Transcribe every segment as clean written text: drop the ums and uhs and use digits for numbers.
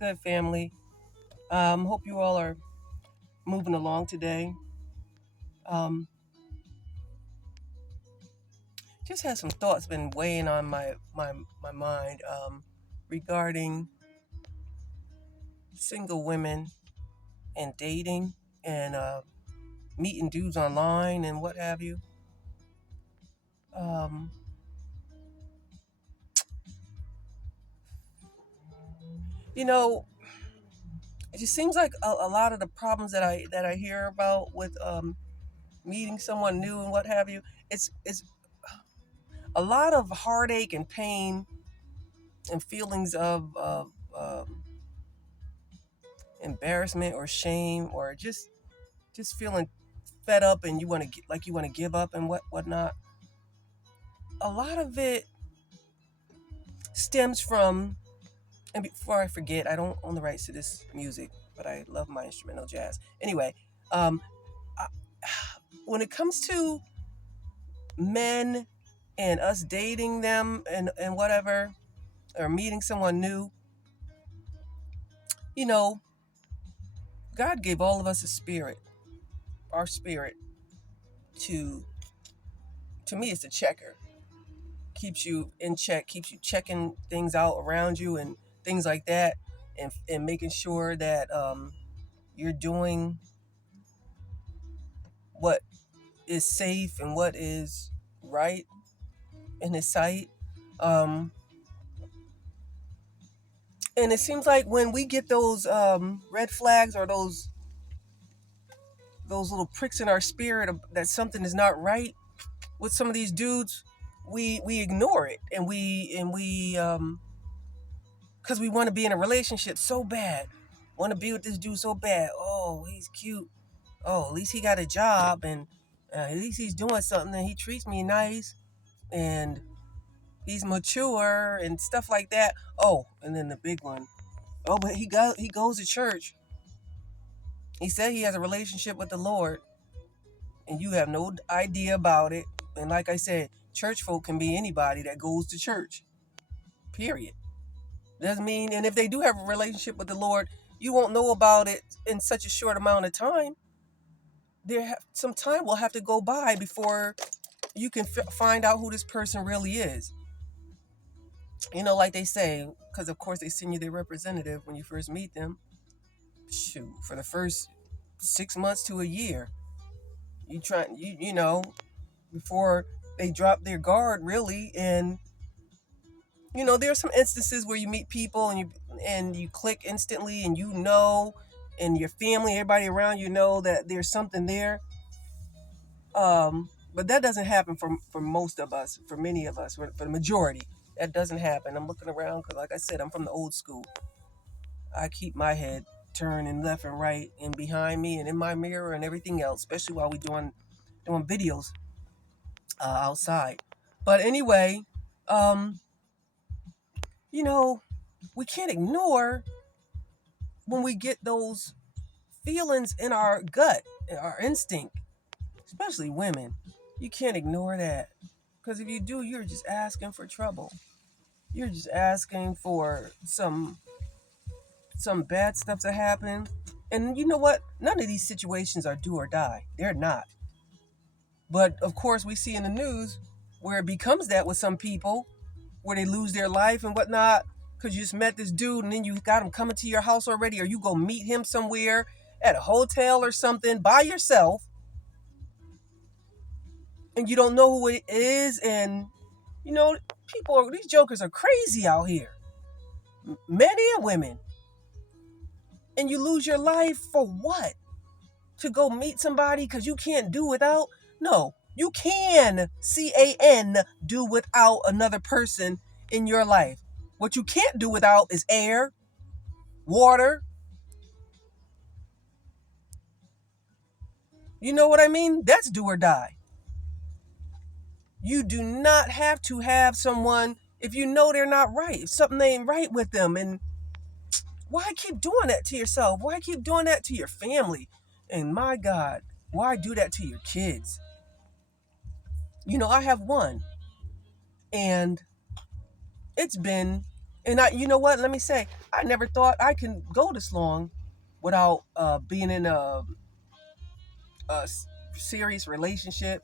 Good family. Hope you all are moving along today. Um, just had some thoughts been weighing on my mind regarding single women and dating and meeting dudes online and what have you. Um, you know, it just seems like a lot of the problems that I hear about with meeting someone new and what have you. It's a lot of heartache and pain and feelings of embarrassment or shame or just feeling fed up and you want to give up and whatnot. A lot of it stems from, and before I forget, I don't own the rights to this music, but I love my instrumental jazz. Anyway, um, I, when it comes to men and us dating them and whatever, or meeting someone new, you know, God gave all of us a spirit, our spirit to to me it's a checker, keeps you in check, keeps you checking things out around you and things like that, and making sure that you're doing what is safe and what is right in His sight. Um, and it seems like when we get those red flags or those little pricks in our spirit that something is not right with some of these dudes, we ignore it and we because we want to be in a relationship so bad. Want to be with this dude so bad. Oh, he's cute. Oh, at least he got a job and at least he's doing something and he treats me nice and he's mature and stuff like that. Oh, and then the big one. Oh, but he goes to church. He said he has a relationship with the Lord and you have no idea about it. And like I said, church folk can be anybody that goes to church. Period. Doesn't mean, and if they do have a relationship with the Lord, you won't know about it in such a short amount of time. Some time will have to go by before you can find out who this person really is. Like they say, because of course they send you their representative when you first meet them. Shoot, for the first 6 months to a year, before they drop their guard, really. And there are some instances where you meet people and you click instantly, and your family, everybody around you know that there's something there. But that doesn't happen for most of us, for many of us, for the majority. That doesn't happen. I'm looking around because, like I said, I'm from the old school. I keep my head turning left and right and behind me and in my mirror and everything else, especially while we doing videos outside. But anyway, um, you know, we can't ignore when we get those feelings in our gut, our instinct, especially women. You can't ignore that. Because if you do, you're just asking for trouble. You're just asking for some bad stuff to happen. And you know what? None of these situations are do or die. They're not. But of course, we see in the news where it becomes that with some people, where they lose their life and whatnot, because you just met this dude and then you got him coming to your house already, or you go meet him somewhere at a hotel or something by yourself, and you don't know who it is. And these jokers are crazy out here, men and women. And you lose your life for what? To go meet somebody because you can't do without? No, you can do without another person in your life. What you can't do without is air, water. You know what I mean? That's do or die. You do not have to have someone if you know they're not right, if something ain't right with them. And why keep doing that to yourself? Why keep doing that to your family? And my God, why do that to your kids? I have one, and it's been And you know what? Let me say, I never thought I can go this long without being in a serious relationship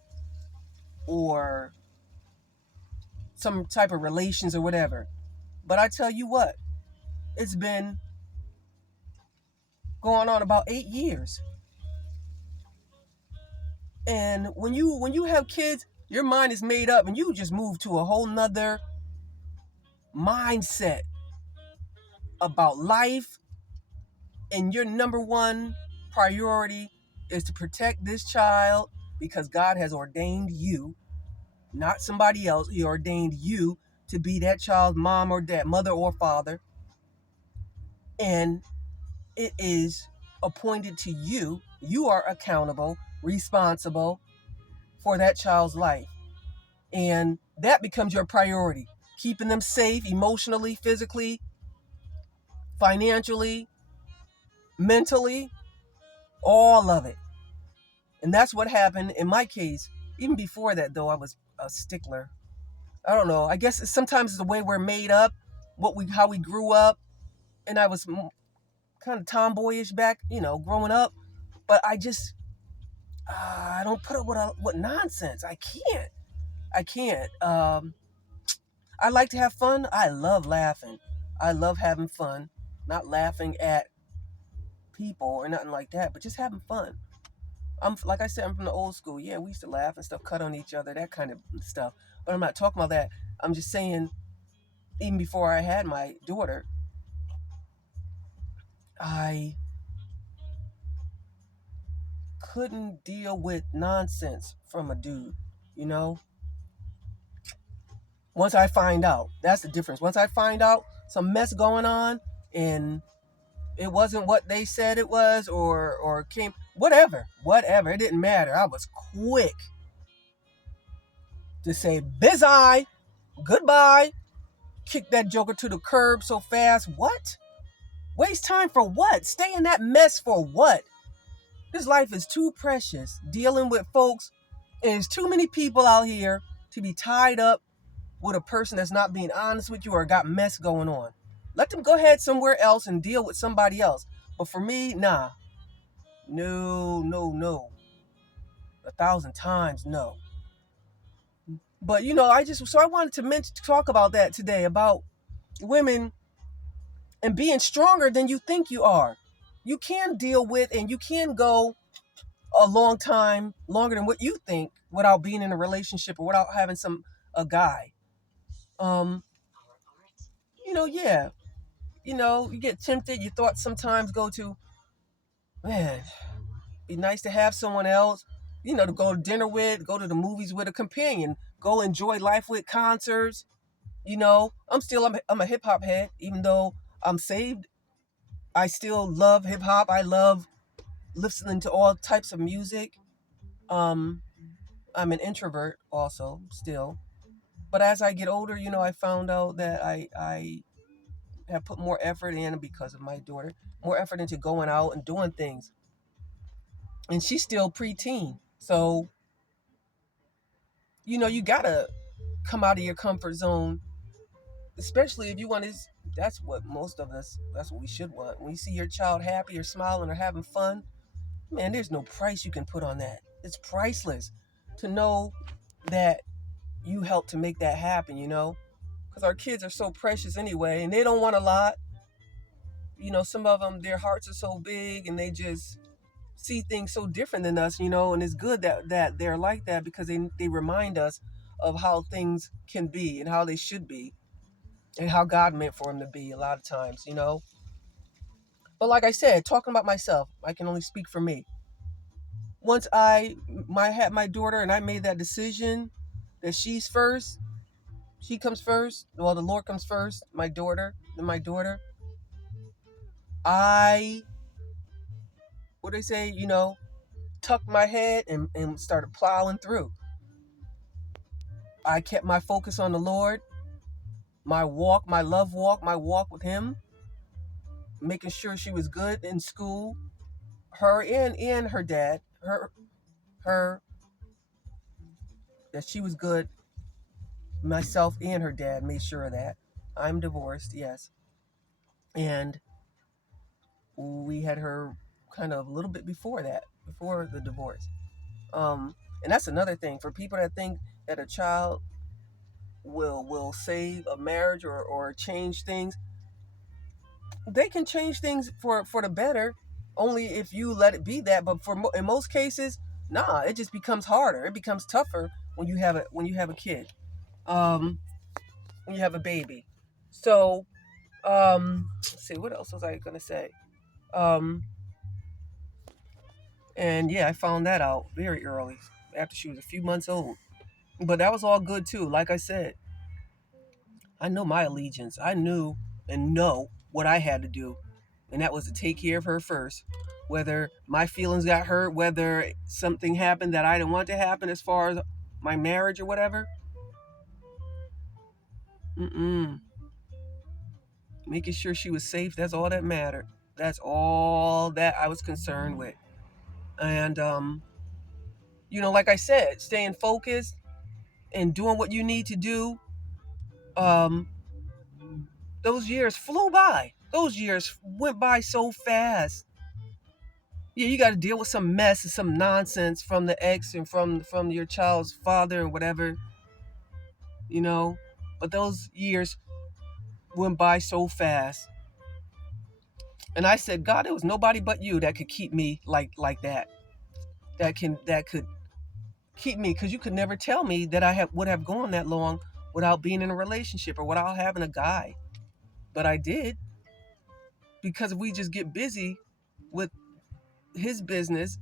or some type of relations or whatever. But I tell you what, it's been going on about 8 years. And when you have kids, your mind is made up and you just move to a whole nother mindset about life, and your number one priority is to protect this child because God has ordained you, not somebody else. He ordained you to be that child's mom or dad, mother or father. And it is appointed to you. You are accountable, responsible for that child's life. And that becomes your priority. Keeping them safe emotionally, physically, financially, mentally, all of it. And that's what happened in my case. Even before that, though, I was a stickler. I don't know. I guess sometimes it's the way we're made up, how we grew up, and I was kind of tomboyish back, growing up. But I don't put up with nonsense. I can't. I can't. I like to have fun. I love laughing. I love having fun. Not laughing at people or nothing like that, but just having fun. Like I said, I'm from the old school. Yeah, we used to laugh and stuff, cut on each other, that kind of stuff. But I'm not talking about that. I'm just saying, even before I had my daughter, I couldn't deal with nonsense from a dude, you know? Once I find out, that's the difference. Once I find out some mess going on and it wasn't what they said it was or came, whatever, it didn't matter. I was quick to say, bizai, goodbye, kick that joker to the curb so fast. What? Waste time for what? Stay in that mess for what? This life is too precious dealing with folks, and there's too many people out here to be tied up with a person that's not being honest with you or got mess going on. Let them go ahead somewhere else and deal with somebody else. But for me, nah. No, no, no. 1,000 times no. But I wanted to talk about that today, about women and being stronger than you think you are. You can deal with and you can go a long time, longer than what you think, without being in a relationship or without having a guy. Um, yeah. You get tempted, your thoughts sometimes go to, man, be nice to have someone else, to go to dinner with, go to the movies with, a companion, go enjoy life with, concerts. I'm a hip hop head, even though I'm saved. I still love hip hop. I love listening to all types of music. Um, I'm an introvert also still. But as I get older, I found out that I have put more effort in, because of my daughter, more effort into going out and doing things. And she's still preteen. So, you gotta come out of your comfort zone, especially if you want to. That's what that's what we should want. When you see your child happy or smiling or having fun, man, there's no price you can put on that. It's priceless to know that you helped to make that happen, because our kids are so precious anyway, and they don't want a lot. Some of them, their hearts are so big and they just see things so different than us, and it's good that they're like that, because they remind us of how things can be and how they should be and how God meant for them to be a lot of times. But like I said, talking about myself, I can only speak for me. Once I had my daughter and I made that decision that she's first, she comes first, well, the Lord comes first, my daughter, I, what do they say, tucked my head and started plowing through. I kept my focus on the Lord, my walk, my love walk, my walk with Him, making sure she was good in school, her and her dad, her, that she was good, myself and her dad made sure of that. I'm divorced, yes. And we had her kind of a little bit before that, before the divorce. And that's another thing for people that think that a child will save a marriage or change things. They can change things for the better only if you let it be that. But in most cases, nah, it just becomes harder. It becomes tougher when you have a kid, um, when you have a baby. So let's see, what else was I gonna say? Um, and yeah, I found that out very early after she was a few months old. But that was all good too. Like I said, I know my allegiance. I knew and know what I had to do, and that was to take care of her first. Whether my feelings got hurt, whether something happened that I didn't want to happen as far as my marriage or whatever. Mm-mm. Making sure she was safe, that's all that mattered. That's all that I was concerned with. And, like I said, staying focused and doing what you need to do. Um, those years flew by. Those years went by so fast. Yeah, you got to deal with some mess and some nonsense from the ex and from your child's father and whatever, you know. But those years went by so fast, and I said, God, it was nobody but you that could keep me like that. That could keep me, because you could never tell me that would have gone that long without being in a relationship or without having a guy. But I did, because if we just get busy with his business,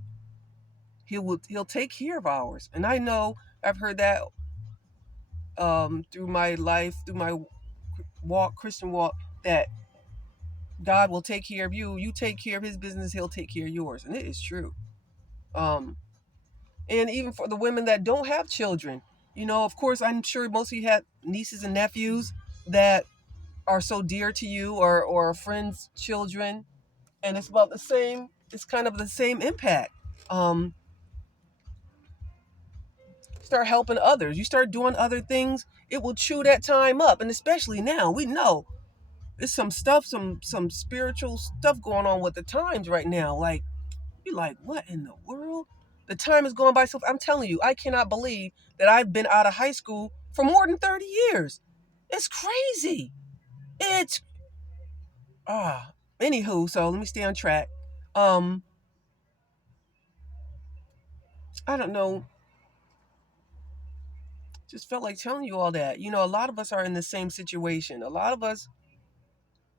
he'll take care of ours. And I know I've heard that through my life, through my Christian walk, that God will take care of you. You take care of his business, he'll take care of yours. And it is true. Um, and even for the women that don't have children, of course, I'm sure most of you have nieces and nephews that are so dear to you, or friends' children. And it's about the same, it's kind of the same impact. Um, start helping others. You start doing other things, it will chew that time up. And especially now, we know there's some stuff, some spiritual stuff going on with the times right now. Like, you're like, what in the world? The time is going by so. I'm telling you, I cannot believe that I've been out of high school for more than 30 years. It's crazy. It's Anywho, so let me stay on track. Um, I don't know. Just felt like telling you all that. A lot of us are in the same situation. A lot of us,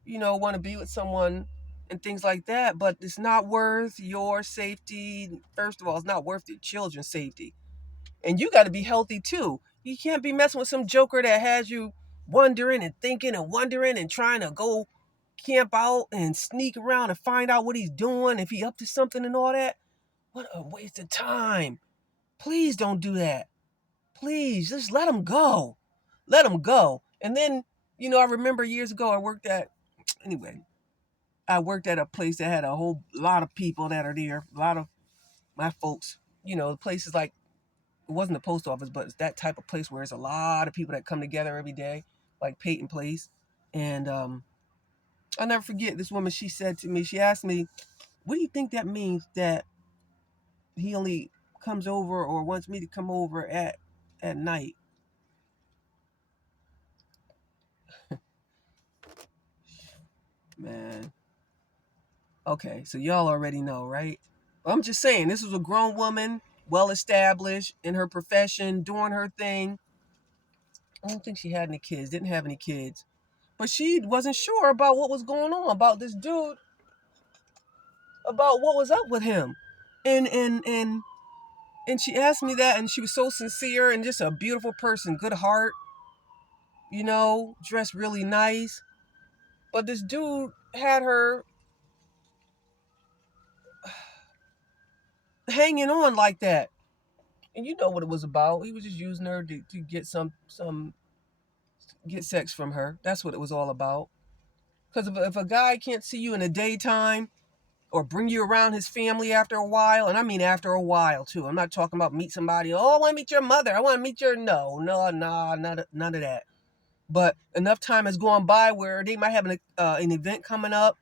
want to be with someone and things like that, but it's not worth your safety. First of all, it's not worth your children's safety. And you got to be healthy too. You can't be messing with some joker that has you wondering and thinking and wondering and trying to go camp out and sneak around and find out what he's doing, if he up to something and all that. What a waste of time. Please don't do that. Please, just let him go. Let him go. And then, I remember years ago anyway, I worked at a place that had a whole lot of people that are there. A lot of my folks, places like, it wasn't a post office, but it's that type of place where there's a lot of people that come together every day, like Peyton Place. And I'll never forget this woman. She said to me, she asked me, what do you think that means, that he only comes over or wants me to come over at night? Man. Okay, so y'all already know, right? I'm just saying, this was a grown woman, well established in her profession, doing her thing. I don't think she had any kids, didn't have any kids. But she wasn't sure about what was going on, about this dude, about what was up with him. And she asked me that, and she was so sincere and just a beautiful person, good heart, dressed really nice. But this dude had her hanging on like that. And you know what it was about. He was just using her to get get sex from her. That's what it was all about. Because if a guy can't see you in the daytime or bring you around his family after a while, and I mean after a while too. I'm not talking about meet somebody. Oh, I want to meet your mother. I want to meet your no, none of that. But enough time has gone by where they might have an event coming up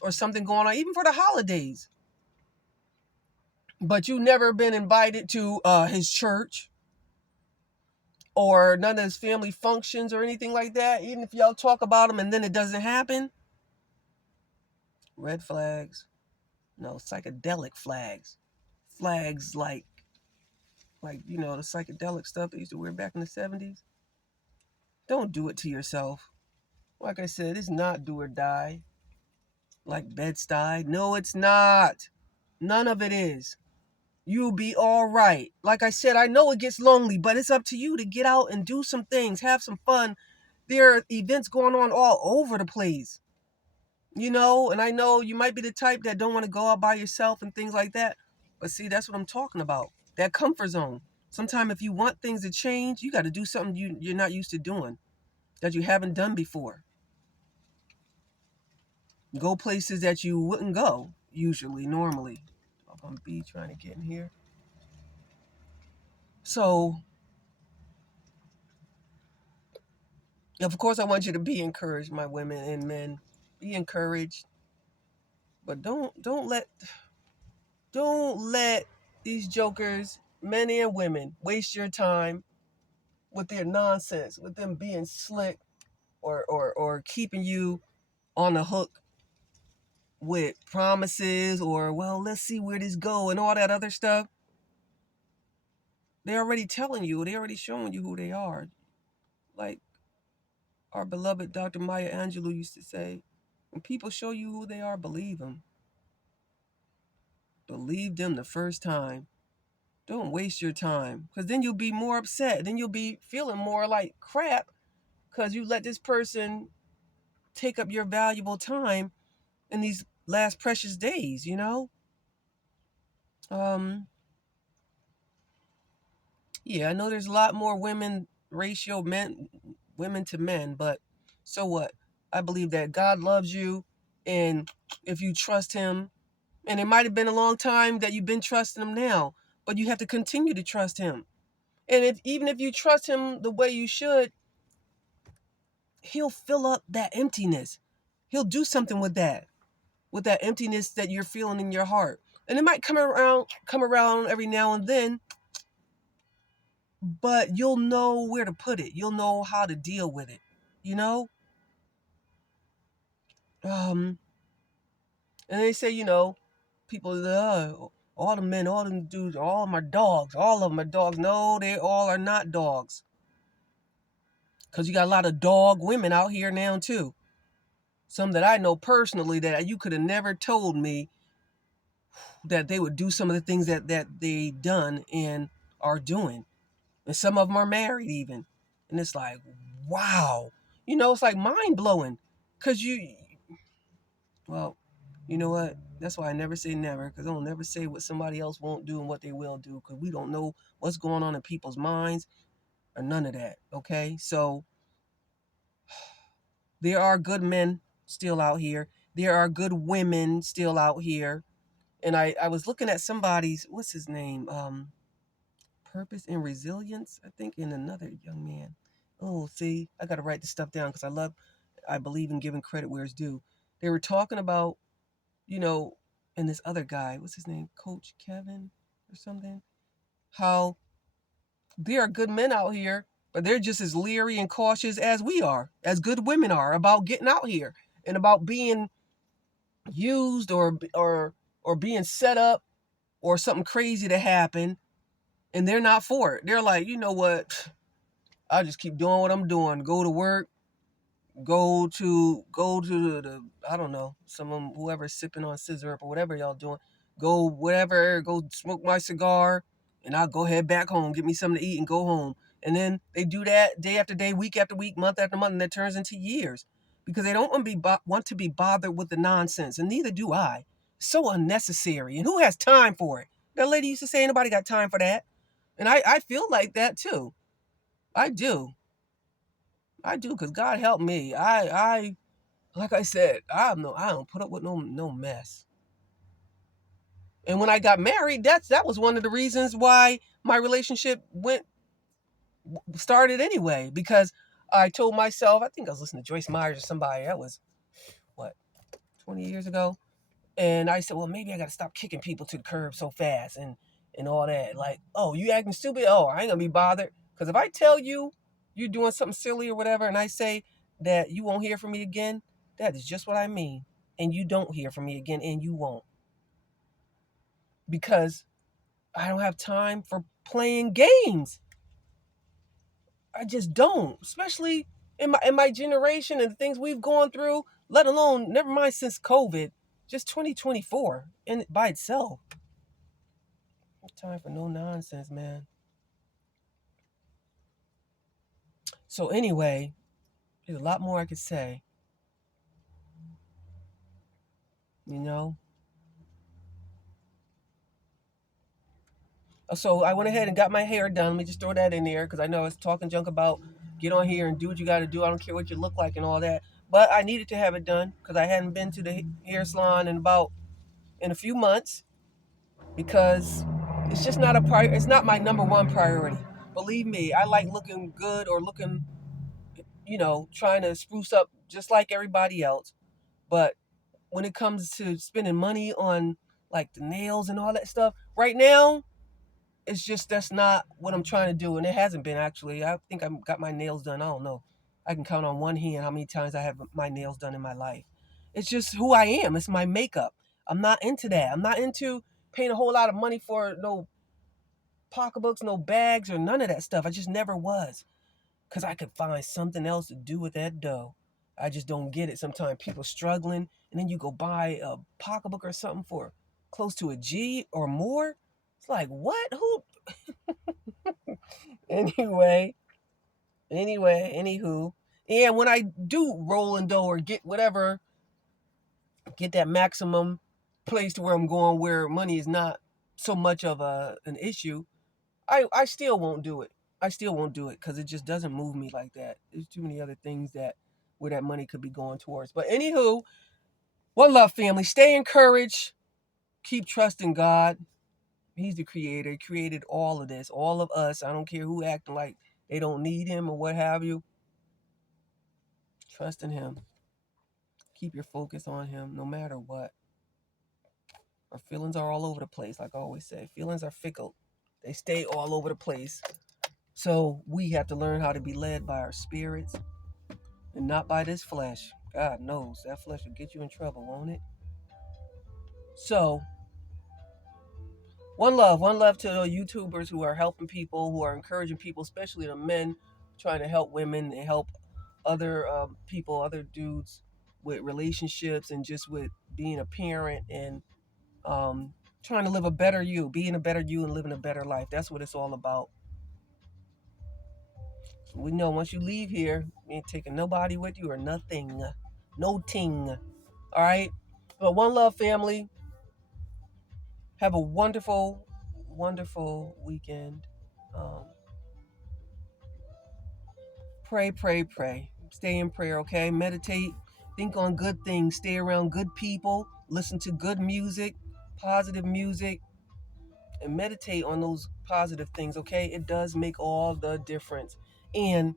or something going on, even for the holidays. But you've never been invited to his church or none of his family functions or anything like that. Even if y'all talk about him and then it doesn't happen. Red flags. No, psychedelic flags. Flags like the psychedelic stuff they used to wear back in the 70s. Don't do it to yourself. Like I said, it's not do or die. Like Bed-Stuy. No, it's not. None of it is. You'll be all right. Like I said, I know it gets lonely, but it's up to you to get out and do some things, have some fun. There are events going on all over the place. And I know you might be the type that don't want to go out by yourself and things like that. But see, that's what I'm talking about. That comfort zone. Sometimes if you want things to change, you got to do something you're not used to doing, that you haven't done before. Go places that you wouldn't go usually, normally. I'm B trying to get in here. So, of course, I want you to be encouraged, my women and men. Be encouraged, but don't let these jokers, men and women, waste your time with their nonsense, with them being slick or keeping you on the hook with promises or, well, let's see where this go and all that other stuff. They're already telling you, they're already showing you who they are. Like our beloved Dr. Maya Angelou used to say, when people show you who they are, believe them. Believe them the first time. Don't waste your time, because then you'll be more upset. Then you'll be feeling more like crap because you let this person take up your valuable time in these last precious days, Yeah, I know there's a lot more women women to men, but so what? I believe that God loves you, and if you trust him, and it might have been a long time that you've been trusting him now, but you have to continue to trust him. And even if you trust him the way you should, he'll fill up that emptiness. He'll do something with that emptiness that you're feeling in your heart. And it might come around every now and then, but you'll know where to put it. You'll know how to deal with it, you know? And they say, people, all the men, all them dudes, all of them are dogs. All of them are dogs. No, they all are not dogs. Because you got a lot of dog women out here now, too. Some that I know personally that you could have never told me that they would do some of the things that they done and are doing. And some of them are married even. And it's like, wow. It's like mind-blowing. Because well, you know what? That's why I never say never, because I'll never say what somebody else won't do and what they will do, because we don't know what's going on in people's minds or none of that, okay? So there are good men still out here. There are good women still out here. And I was looking at somebody's, what's his name? Purpose and Resilience, I think, in another young man. Oh, see, I got to write this stuff down because I believe in giving credit where it's due. They were talking about, and this other guy, what's his name? Coach Kevin or something? How there are good men out here, but they're just as leery and cautious as we are, as good women are, about getting out here and about being used or being set up or something crazy to happen, and they're not for it. They're like, you know what? I'll just keep doing what I'm doing. Go to work, go to the I don't know, whoever's sipping on scissor or whatever y'all doing. Go whatever, go smoke my cigar, and I'll go head back home, get me something to eat and go home. And then they do that day after day, week after week, month after month, and that turns into years because they don't want to be bothered with the nonsense, and neither do I. So unnecessary, and who has time for it? That lady used to say, "Anybody got time for that?" And I feel like that too. I do, because God help me. I like I said, I don't put up with no mess. And when I got married, that was one of the reasons why my relationship started anyway, because I told myself, I think I was listening to Joyce Myers or somebody. That was, what, 20 years ago? And I said, well, maybe I got to stop kicking people to the curb so fast and all that. Like, oh, you acting stupid? Oh, I ain't going to be bothered. Because if I tell you you're doing something silly or whatever, and I say that you won't hear from me again, that is just what I mean. And you don't hear from me again, and you won't. Because I don't have time for playing games. I just don't, especially in my generation and the things we've gone through, let alone, never mind since COVID, just 2024 in by itself. No time for no nonsense, man. So anyway, there's a lot more I could say. You know? So I went ahead and got my hair done. Let me just throw that in there because I know I was talking junk about get on here and do what you got to do. I don't care what you look like and all that. But I needed to have it done because I hadn't been to the hair salon in a few months because it's just not it's not my number one priority. Believe me, I like looking good or looking, trying to spruce up just like everybody else. But when it comes to spending money on like the nails and all that stuff, right now, it's just that's not what I'm trying to do. And it hasn't been actually. I think I got my nails done. I don't know. I can count on one hand how many times I have my nails done in my life. It's just who I am. It's my makeup. I'm not into that. I'm not into paying a whole lot of money for no pocketbooks, no bags, or none of that stuff. I just never was. Because I could find something else to do with that dough. I just don't get it. Sometimes people struggling, and then you go buy a pocketbook or something for close to a G or more. It's like, what? Who? anyway, anywho. And when I do roll and dough or get whatever, get that maximum place to where I'm going where money is not so much of an issue, I still won't do it. I still won't do it because it just doesn't move me like that. There's too many other things that where that money could be going towards. But anywho, one love, family. Stay encouraged. Keep trusting God. He's the creator. He created all of this, all of us. I don't care who acting like they don't need him or what have you. Trust in him. Keep your focus on him no matter what. Our feelings are all over the place, like I always say. Feelings are fickle. They stay all over the place. So we have to learn how to be led by our spirits and not by this flesh. God knows that flesh will get you in trouble, won't it? So, one love to the YouTubers who are helping people, who are encouraging people, especially the men trying to help women and help other people, other dudes with relationships and just with being a parent and trying to live a better you, being a better you and living a better life. That's what it's all about. We know once you leave here, you ain't taking nobody with you or nothing. No ting. All right? But one love, family. Have a wonderful, wonderful weekend. Um, pray. Stay in prayer, okay? Meditate. Think on good things. Stay around good people. Listen to good music, positive music, and meditate on those positive things, okay? It does make all the difference. And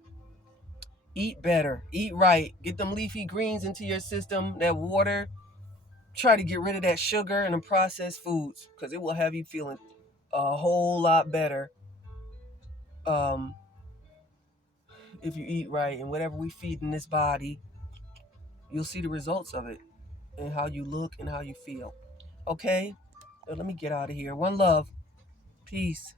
eat better, eat right, get them leafy greens into your system, that water. Try to get rid of that sugar and the processed foods because it will have you feeling a whole lot better if you eat right. And whatever we feed in this body, you'll see the results of it and how you look and how you feel. Okay? So let me get out of here. One love. Peace.